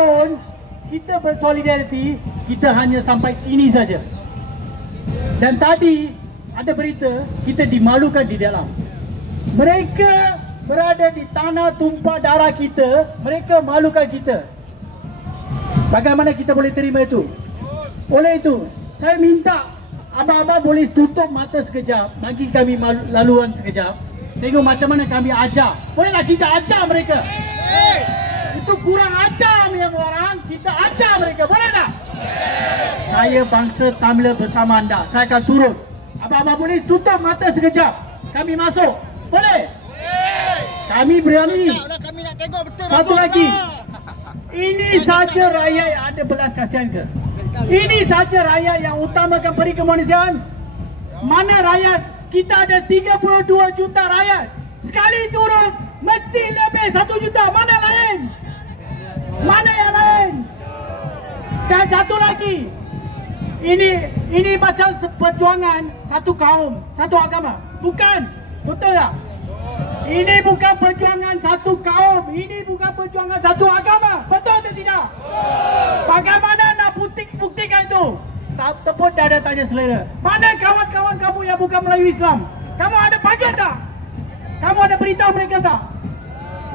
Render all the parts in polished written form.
tahun kita bersolidariti, kita hanya sampai sini saja. Dan tadi ada berita kita dimalukan di dalam. Mereka berada di tanah tumpah darah kita, mereka malukan kita. Bagaimana kita boleh terima itu? Oleh itu, saya minta abang-abang boleh tutup mata sekejap, bagi kami laluan sekejap. Tengok macam mana kami ajar. Boleh tak kita ajar mereka? Itu kurang ajar yang orang, kita ajar mereka. Boleh tak? Saya bangsa Tamil bersama anda. Saya akan turun. Abang-abang boleh tutup mata sekejap. Kami masuk. Boleh? Kami berani. Kami nak tengok betul. Satu lagi. Ini saja rakyat yang ada belas kasihan ke? Ini saja rakyat yang utamakan peri kemanusiaan. Mana rakyat? Kita ada 32 juta rakyat. Sekali turun mesti lebih 1 juta. Mana lain? Mana yang lain? Dan satu lagi. Ini macam perjuangan satu kaum, satu agama. Bukan. Betul tak? Ini bukan perjuangan satu kaum. Ini bukan perjuangan satu agama. Betul atau tidak? Bagaimana nak buktikan itu? Tepuk dada tanya selera. Mana kawan-kawan kamu yang bukan Melayu Islam? Kamu ada panggil tak? Kamu ada beritahu mereka tak?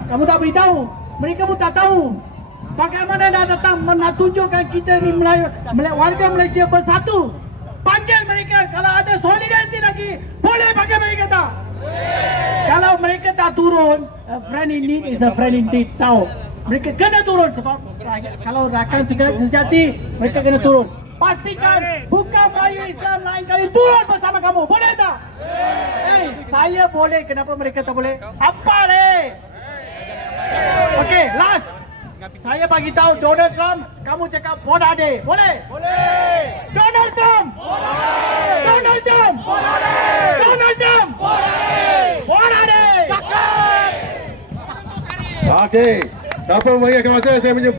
Kamu tak beritahu. Mereka pun tak tahu. Bagaimana nak datang menunjukkan kita ni Melayu, warga Malaysia bersatu. Panggil mereka. Kalau ada solidariti lagi, boleh panggil mereka tak? Kalau mereka tak turun, a friend in need is a friend indeed. Tahu? Mereka kena turun sebab kalau rakan sejati, mereka kena turun. Pastikan bukan Melayu Islam lain kali turun bersama kamu. Boleh tak? Saya boleh. Kenapa mereka tak boleh? Apa leh? Okey, last. Saya bagi tahu Donald Trump, kamu cakap Bonade. Boleh? Boleh. Donald Trump. Boleh. Donald Trump. Boleh. Donald Trump. Boleh. Bonade. Cakap. Okey. Tanpa mengingatkan masa, saya menyebut